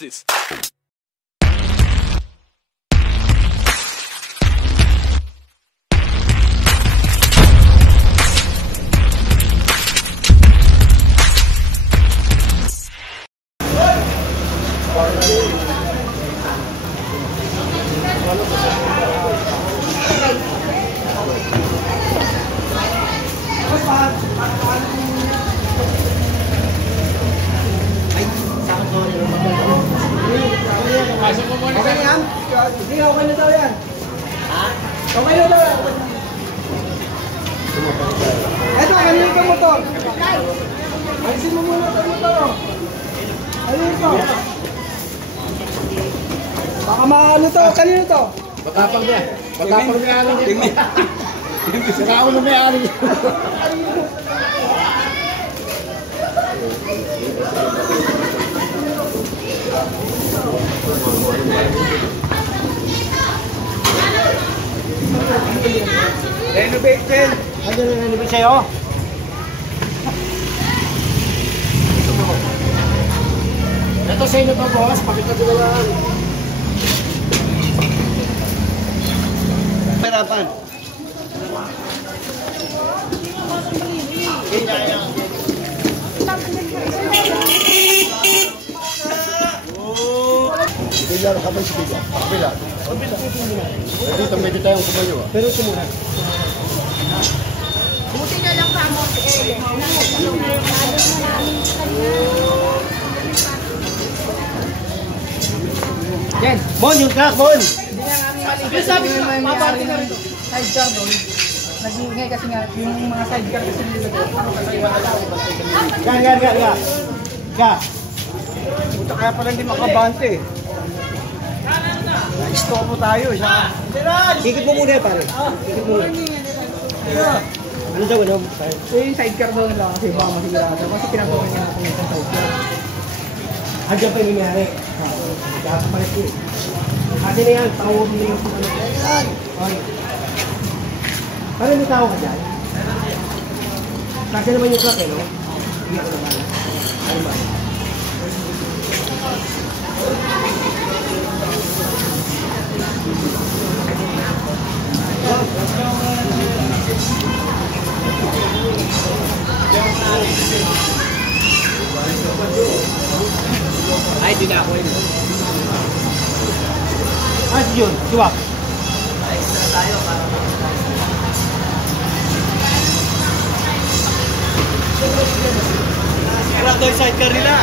this. Eto, kanina ka motor. Alisin mo muna ito motor. Kanina ito. Baka maano to, kanina to. Matapang niya. Matapang niya ano. Saka ako na may-ari. Renovate din. Ano na renovate sa'yo? Ito sa inyo to, boss. Pakita ko lang. Perapan. Kaya ka ba si Kaya? Pakapila. Dito medyo tayong kumayo. Pero sumura. Buti na lang pa mo si Ellen. Yan. Mon, yung truck, Mon. Yung sabi ko, mabati na rin. Sidecar doon. Nag-iingay kasi nga, yung mga sidecar kasi nila doon. Ga. Puta kaya pala hindi makabante. Na-stop po tayo. Ikot mo muna, pare. Ikot muna. Ano daw, ano? Yung sidecar doon nila kasi baka masigurado. Kasi pinagawa niya natin yung sidecar. Hanggang pa yung nangyari. Kaya pa pala ito. Kasi na yan, tawag nila yung ano. Okay. Parang may tao ka dyan. Kasi naman yung truck eh, no? Hindi ako naman. Ano ba? Ay, di na ako yun. Ah, si Jun. Si Wak. Ayos na tayo para Kaya ito yung sidecar nila.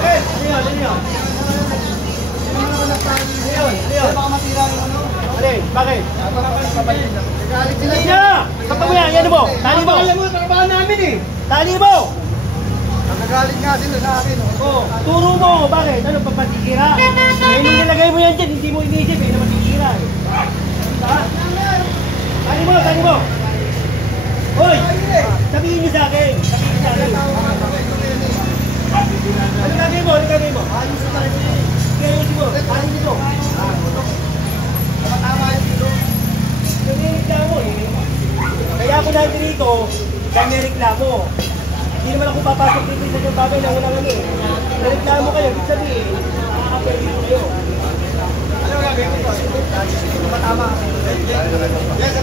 Hey! Ano yan? Baka masira yung ano. Alin? Bakit? Galit sila. Siya! Kapag mo yan, yan mo. Tali mo. Alam mo, trabaho namin eh. Tali mo. Nagagalit nga sila sa akin. Oh, turo mo. Bakit? Ano pa patikira? Eh, nung nilagay mo yan dyan, hindi mo inisip eh, na matikira eh. Tali mo, tali mo. Hoy! Sabihin niyo sa akin. Sabihin niyo sa akin. Ano gagawin mo? Ano gagawin mo? Ayos na tayo. Ayos mo. Ayos mo. Tama yung dito. Nagreklamo eh. Kaya ako nandito, dahil may reklamo. Hindi naman ako papasok dito sa yung bagay na walang ano eh. Nagreklamo kayo, ibig sabihin, makakapwede ko kayo. Ano gagawin ko? Tama. Yes,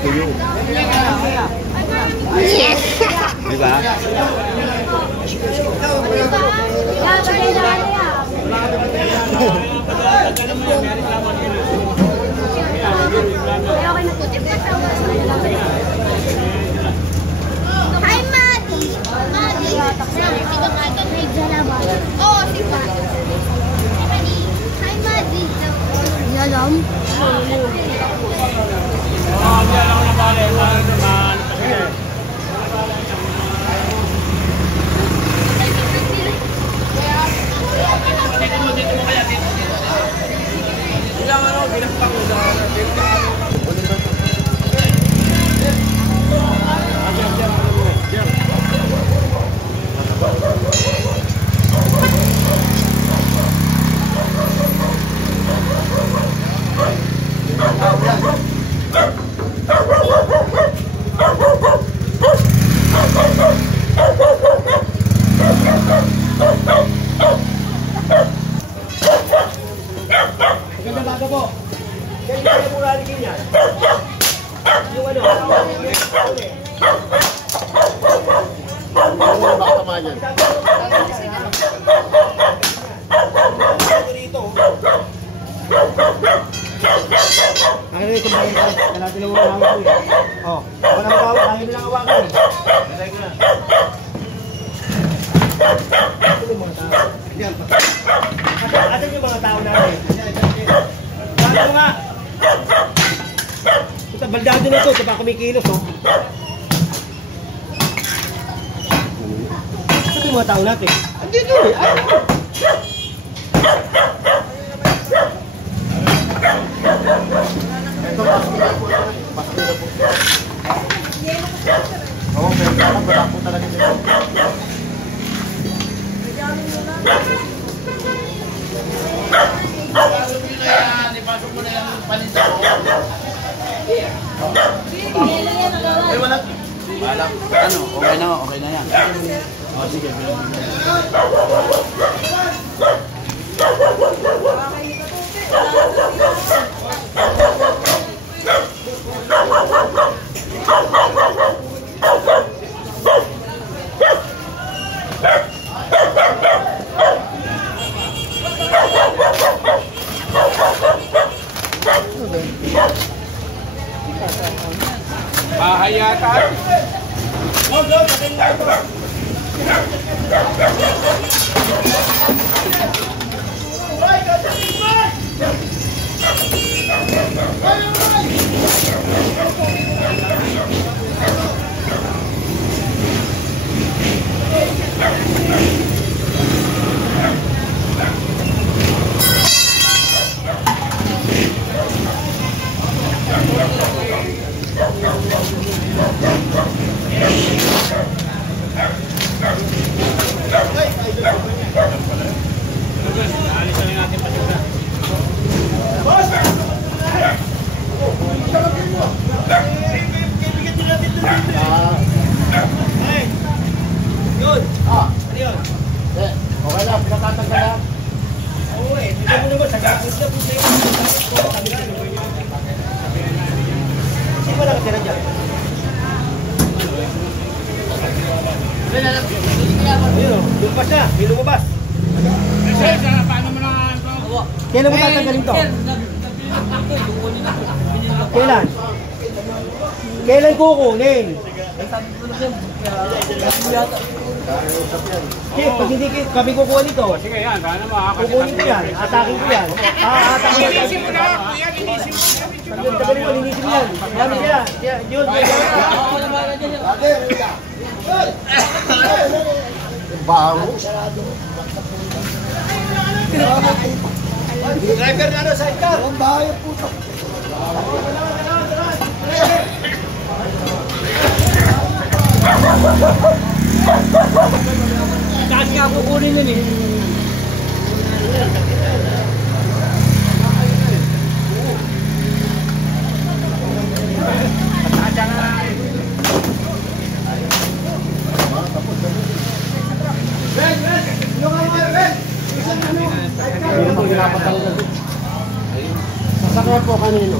to you. Di ba? Hi, Madi! Madi! Oh, si Madi. Hi, Madi! Yalam? Maganda baga po. Kaya po ralikin yan. Yung ano? Baka tama yan. Dito. Ang ito yung bayan ka. Kaya natin lang mga hawak ko eh. Oh, ako na magawak. Ayaw nilang hawakan eh. Ito yung mga tao. Asan yung mga tao natin? Paano nga? Ito, baldado na ito. Ito pa kumikilos oh. Ito yung mga tao natin. Andito eh. Ay! Oo, pero wala po talaga nito. Ipasok mo na yung paninda ko. Eh, wala. Wala. Ano? Okay na yan. O, sige. Bahay yata. Oh, go! Patayin na ito. Yun! Ano yun? Okay lang, pinatatanggal lang. Oo eh, hindi mo naman, tagakot na po sa'yo. Sino ba nakatira dyan? Ayun o, lumpas na, may lumabas. Paano mo na Kailan mo tatanggalin to? Kailan? Kailan kukunin? Pag hindi kami kukuha nito, Sige yan, sana makakasita. kukunin ko yan, atakin ko yan. Atakin ko yan. Inisip mo na, kuya, inisip mo. Tagalin mo, linisin mo yan. Yan, yan. Yun, Baho. driver na ano, sidecar. Ang bahay ang puto. Taas nga kukunin yun eh. Sasakyan po kanino?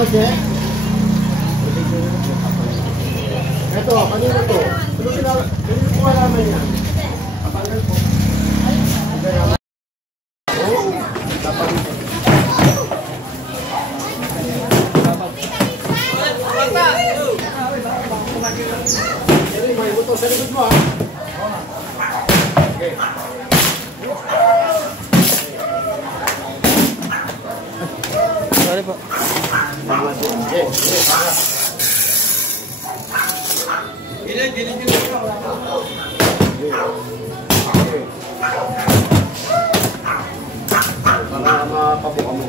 Ito, kanina to. Kanina po alaman niya. Kapag po. May buto sa likod mo, ha? Okay. Sorry po. Para mapabuka mo.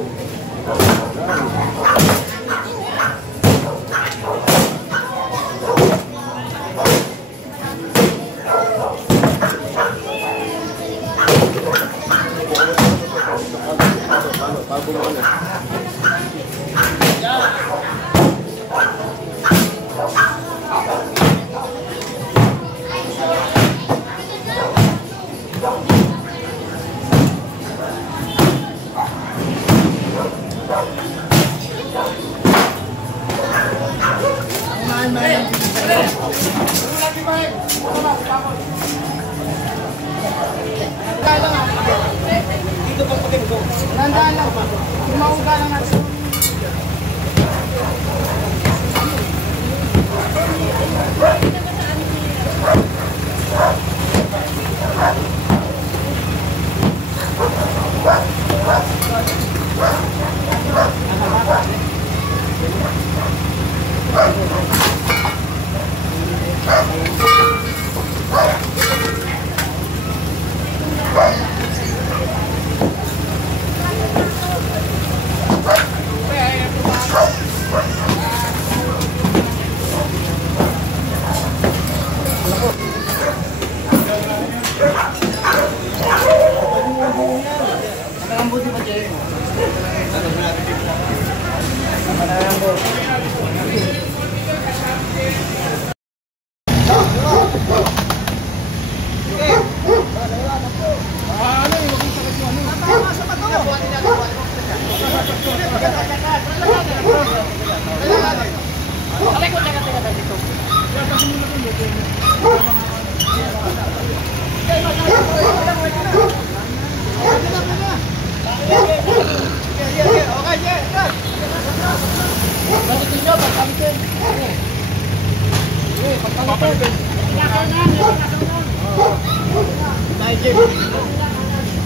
Dito pang pagin ko. Nandaan lang. Mauga lang natin.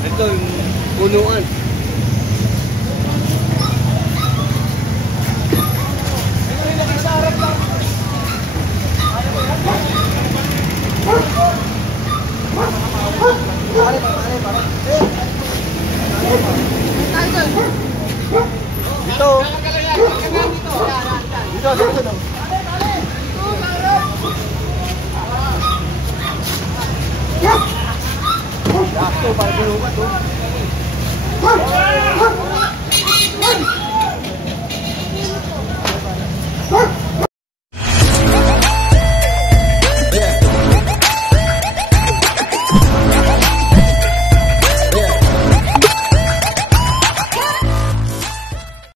Ito yung punuan. Dito. Dito. Yakto, para bulukan to.